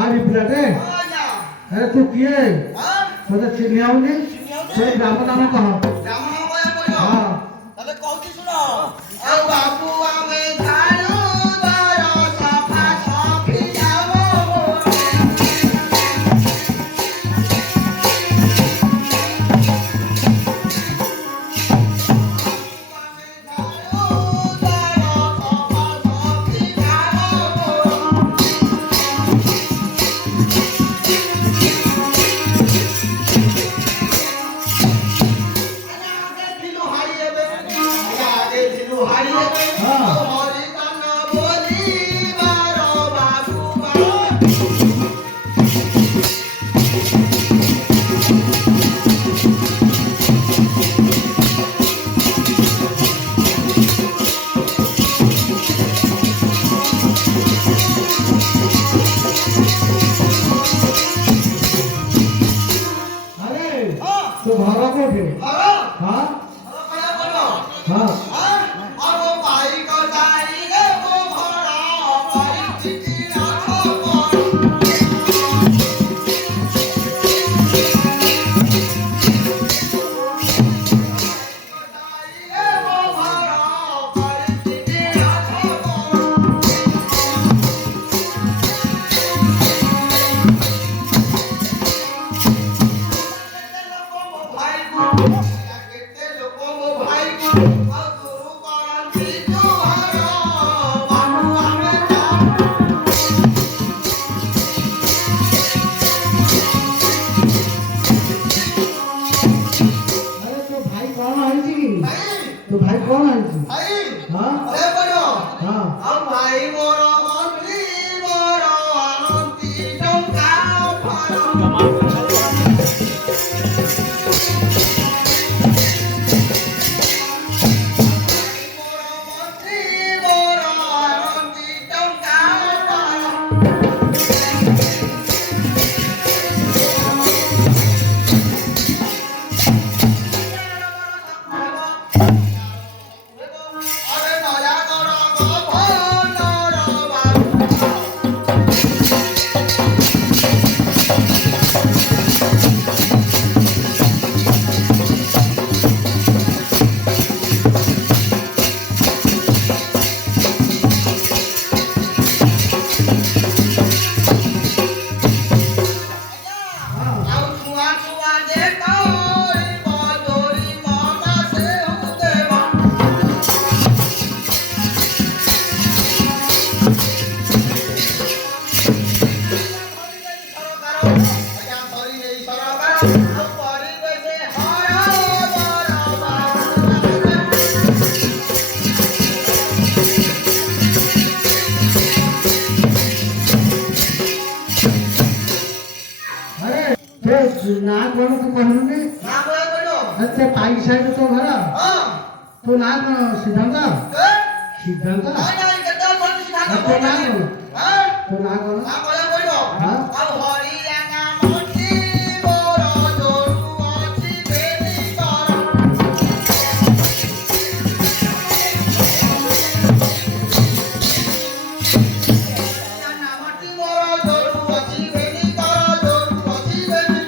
ଆରି ପିଲାଟେ ଆରେ ତୁ କିଏ ତୋତେ ଚିହ୍ନିଆଉନି ସେ ଗ୍ରାମ ନାମ କହ ହଁ ତାହେଲେ କହୁଛି ଶୁଣ ଆଉ ବାବୁ ଆମେ ଝାଡୁ ଦର ସଫା ସଫି ଯାବ तो घरा कोठे हां हां तो भाई कौन है जी हां अरे बड़ो हां अब भाई मोरो मंत्री मोरो अंती टंका फरो ना कौन तू कहलुनी ना बोला बड़ो अच्छा पाई साइड तो घर हां तो ना सिद्धांत के सिद्धांत नहीं केता मन सिद्धांत तो ना कौन हां तो ना कौन ना बोला बड़ो हां अब हरि राना मोती मोरो जोरू अछि बेटी कर नामती मोरो जोरू अछि बेटी कर जोरू अछि बेटी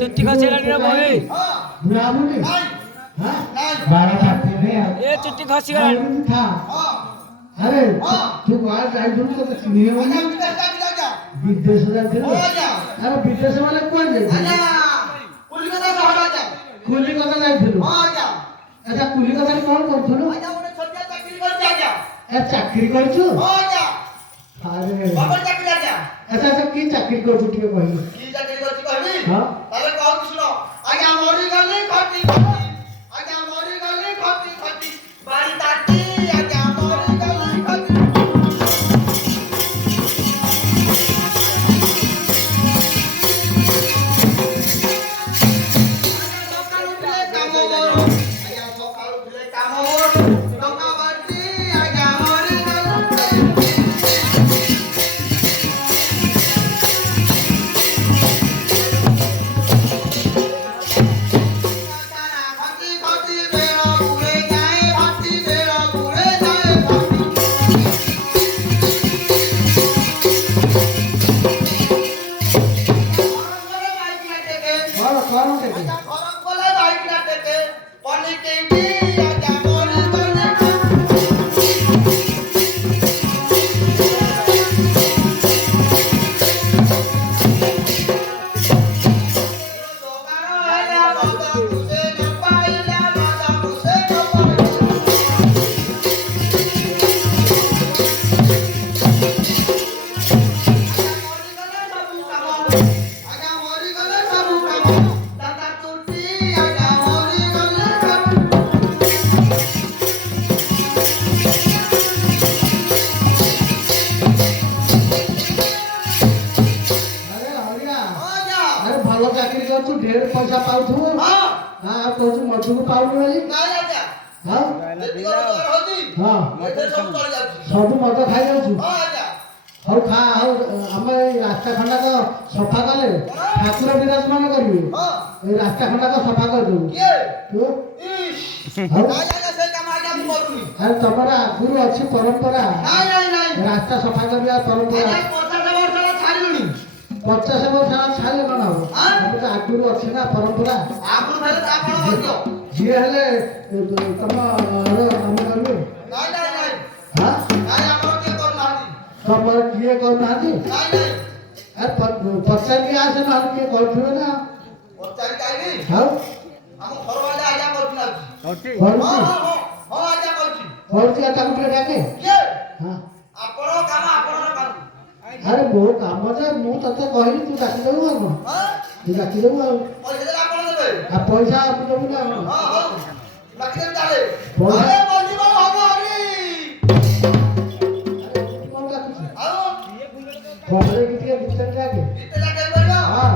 चिट्ठी खसिगलानी रे भाई बुलाबुनी नहीं हां नहीं बारा पाती में ए चिट्ठी खसिगलानी था हां अरे तू बाहर जाई दूर तो नहीं होगा विदेश जाते हो अरे विदेश वाले कौन जाते कलिकता कोली कथा जाई दिलु ଆଚ୍ଛା କୁଲି କଥାରେ କ'ଣ କରୁଥିଲୁ? ଆଜ୍ଞା ଗୋଟେ ଛୋଟିଆ ଚାକିରି କରିଛି ଆଜ୍ଞା। ଏ ଚାକିରି କରୁଛୁ? ହଁ ଆଜ୍ଞା। ଆରେ ବାબર ଚାକିରି ଆଜ୍ଞା। ଆଚ୍ଛା ଆଚ୍ଛା କି ଚାକିରି କରୁଛୁ ଟିକେ କହିଲୁ? କି ଚାକିରି କରିଛି କହିବି? ହଁ ତାହେଲେ କହୁଛି ଶୁଣ। ଆଜ୍ଞା ମରିଗଲି ଖଟି ଖଟି। ଆଜ୍ଞା ମରିଗଲି ଖଟି ଖଟି। ବାଡ଼ି ତାଟି ଆଜ୍ଞା ମରିଗଲି ଖଟି। ସକାଳୁ ଉଠିଲେ କାମ ମୋର। ଆଜ୍ଞା ସକାଳୁ ଉଠିଲେ କାମ ମୋର। ଟଙ୍କା ବାଟି ଆଜ୍ଞା ମରିଗଲି ଖଟି। ଖଟି ଖଟି ବେଳ ବୁଡ଼େ ଯାଏ ଖଟି ବେଳ ବୁଡ଼େ ଯାଏ ଖଟି। ଘର ଗଲେ ବାଇକ୍ ନା ଟେକେ। କ'ଣ କେତେ? ଆଜ୍ଞା ଘର ଗଲେ ବାଇକ୍ ନା ଟେକେ। ପନି କେଉଁଠି ଆଜ୍ଞା ମରିଗଲି ଖଟି। ଆରେ ହରିଆ ଆରେ ଭଲ ଚାକିରି କରୁଛୁ ଢେର ପଇସା ପାଉଥିବୁ। ହଁ ଆଉ କହୁଛୁ ମଜୁକୁ ପାଉନି ବୋଲି। ହଁ ହଁ ସବୁ ମଦ ଖାଇଯାଉଛୁ। ହଉ ଖା ହଉ ଆମେ ଏଇ ରାସ୍ତା ଖଣ୍ଡାକ ସଫା କଲେ ଠାକୁର ବିରାଜମାନ କରିବେ। ଏଇ ରାସ୍ତା ଖଣ୍ଡାକ ସଫା କରିଦେବୁ ତୁ। ହଉ ଆରେ ତମର ଆଗରୁ ଅଛି ପରମ୍ପରା ରାସ୍ତା ସଫା କରିବା ପରମ୍ପରା। 50 ବର୍ଷ ଛାଡ଼ିଲେ କ'ଣ ହବ? ଆମର ତ ଆଗରୁ ଅଛି ନା ପରମ୍ପରା। ଯିଏ ହେଲେ ତମ ଆମେ କରିବେ। ହଁ ତମର କିଏ କରୁନାହାନ୍ତି? ଆରେ ପଚାରିକି ଆସେ ନହେଲେ କିଏ କରୁଥିବେ ନା। ହଉ କରୁଛି କରୁଛି ଆଉ ତାକୁ ଟିକେ ଡାକେ। ହଁ ଆରେ ମୋ କାମ ଯେ ମୁଁ ତତେ କହିଲି ତୁ ଡାକିଦେବୁ ଆଉ କ'ଣ? ତୁ ଡାକିଦେବୁ ଆଉ ପଇସା ଆମେ ଦେବୁ ନା କ'ଣ? କ'ଣ ଡାକୁଛୁ? ବଢ଼େଇକି ଟିକେ ଭିତରେ ଡାକେ। ହଁ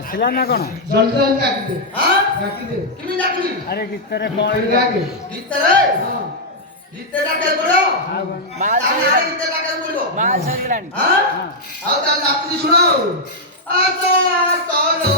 ଆସିଲା ନା କ'ଣ? ଜଲ୍ଦି ଜଲ୍ଦି ଡାକିଦେ ଡାକିଦେ। ଆରେ ଭିତରେ ଭିତରେ କ'ଣ? ଡାକେ। ହଁ ଆଉ କ'ଣ? ମାଲ ସରିଗଲାଣି। ଆଉ ତାହେଲେ ଡାକୁଛି ଶୁଣ। ଆସ ଆସ ଲୋ